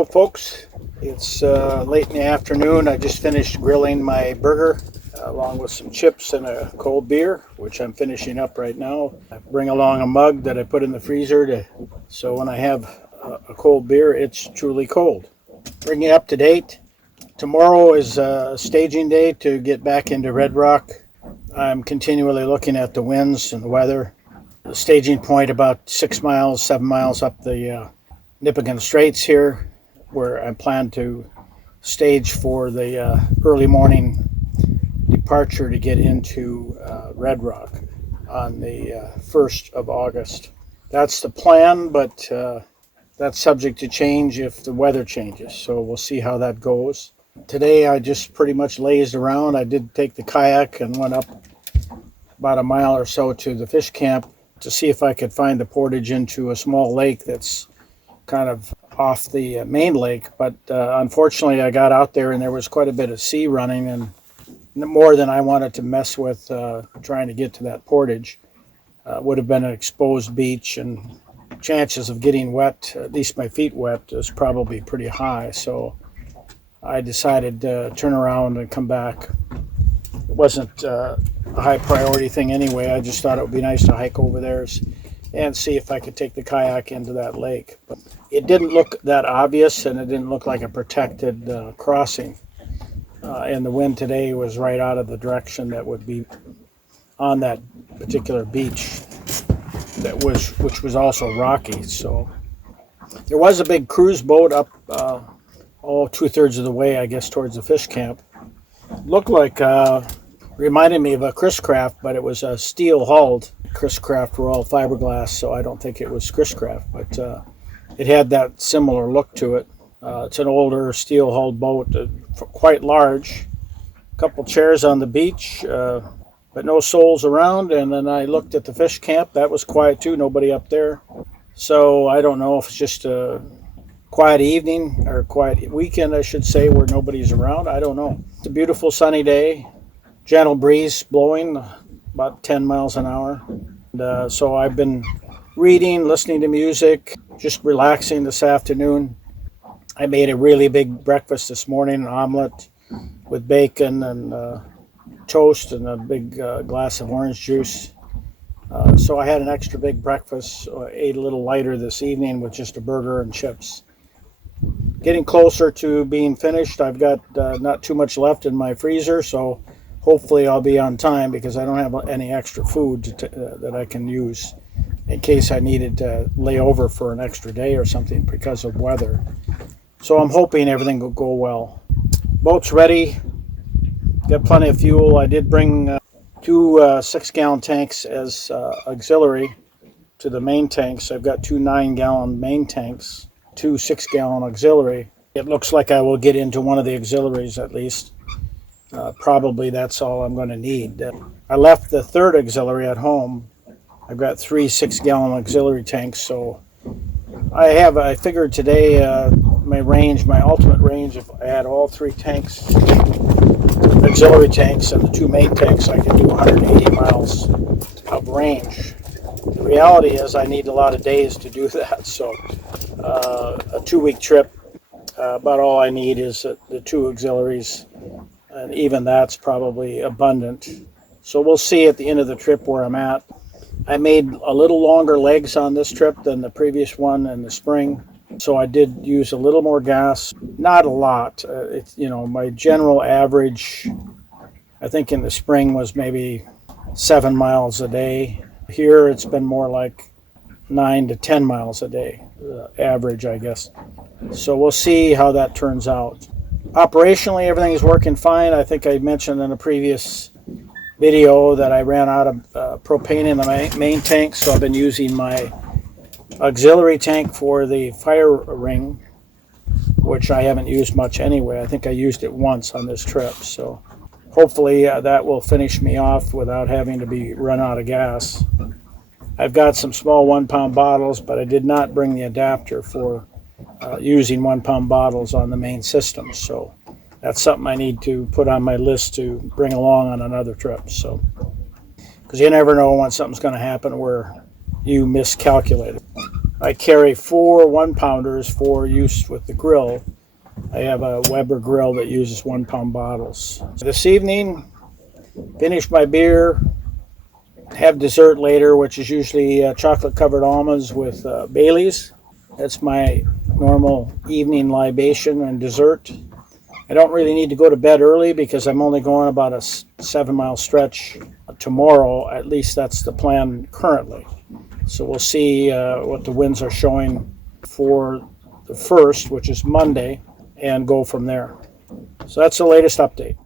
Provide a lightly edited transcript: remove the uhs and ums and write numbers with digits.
Hello folks, it's late in the afternoon. I just finished grilling my burger along with some chips and a cold beer, which I'm finishing up right now. I bring along a mug that I put in the freezer so when I have a cold beer, it's truly cold. Bring you up to date. Tomorrow is staging day to get back into Red Rock. I'm continually looking at the winds and the weather. The staging point about 7 miles up the Nipigon Straits here, where I plan to stage for the early morning departure to get into Red Rock on the 1st of August. That's the plan, but that's subject to change if the weather changes, so we'll see how that goes. Today I just pretty much lazed around. I did take the kayak and went up about a mile or so to the fish camp to see if I could find the portage into a small lake that's kind of off the main lake, but unfortunately I got out there and there was quite a bit of sea running, and more than I wanted to mess with trying to get to that portage. Would have been an exposed beach, and chances of getting wet, at least my feet wet, is probably pretty high, so I decided to turn around and come back. It wasn't a high priority thing anyway. I just thought it would be nice to hike over there and see if I could take the kayak into that lake. But it didn't look that obvious, and it didn't look like a protected crossing. And the wind today was right out of the direction that would be on that particular beach, which was also rocky. So there was a big cruise boat up all 2/3 of the way, I guess, towards the fish camp. Looked like, reminded me of a Chris Craft, but it was a steel-hulled. Chris Craft were all fiberglass, so I don't think it was Chris Craft, but it had that similar look to it. It's an older steel-hulled boat, quite large. A couple chairs on the beach, but no souls around. And then I looked at the fish camp. That was quiet too, nobody up there. So I don't know if it's just a quiet evening or quiet weekend, I should say, where nobody's around. I don't know. It's a beautiful sunny day, gentle breeze blowing about 10 miles an hour. And, so I've been reading, listening to music, just relaxing this afternoon. I made a really big breakfast this morning, an omelet with bacon and toast and a big glass of orange juice. So I had an extra big breakfast. Ate a little lighter this evening with just a burger and chips. Getting closer to being finished. I've got not too much left in my freezer, so hopefully I'll be on time because I don't have any extra food that I can use in case I needed to lay over for an extra day or something because of weather. So I'm hoping everything will go well. Boat's ready. Got plenty of fuel. I did bring 2 6-gallon tanks as auxiliary to the main tanks. I've got 2 9-gallon main tanks, 2 6-gallon auxiliary. It looks like I will get into one of the auxiliaries at least. Probably that's all I'm going to need. I left the 3rd auxiliary at home. I've got 3 6-gallon auxiliary tanks, so I figured today my ultimate range, if I had all 3 tanks, auxiliary tanks and the 2 main tanks, I could do 180 miles of range. The reality is I need a lot of days to do that, so a 2-week trip, about all I need is the 2 auxiliaries, and even that's probably abundant. So we'll see at the end of the trip where I'm at. I made a little longer legs on this trip than the previous one in the spring, so I did use a little more gas. Not a lot. My general average, I think in the spring, was maybe 7 miles a day. Here it's been more like 9 to 10 miles a day, average, I guess. So we'll see how that turns out. Operationally, everything is working fine. I think I mentioned in a previous video that I ran out of propane in the main tank, so I've been using my auxiliary tank for the fire ring, which I haven't used much anyway. I think I used it once on this trip, so hopefully that will finish me off without having to be run out of gas. I've got some small 1-pound bottles, but I did not bring the adapter for using 1-pound bottles on the main system, so that's something I need to put on my list to bring along on another trip. So, because you never know when something's going to happen where you miscalculated. I carry 4 1-pounders for use with the grill. I have a Weber grill that uses 1-pound bottles. This evening, finish my beer, have dessert later, which is usually chocolate-covered almonds with Bailey's. That's my normal evening libation and dessert. I don't really need to go to bed early because I'm only going about a 7-mile stretch tomorrow. At least that's the plan currently. So we'll see what the winds are showing for the 1st, which is Monday, and go from there. So that's the latest update.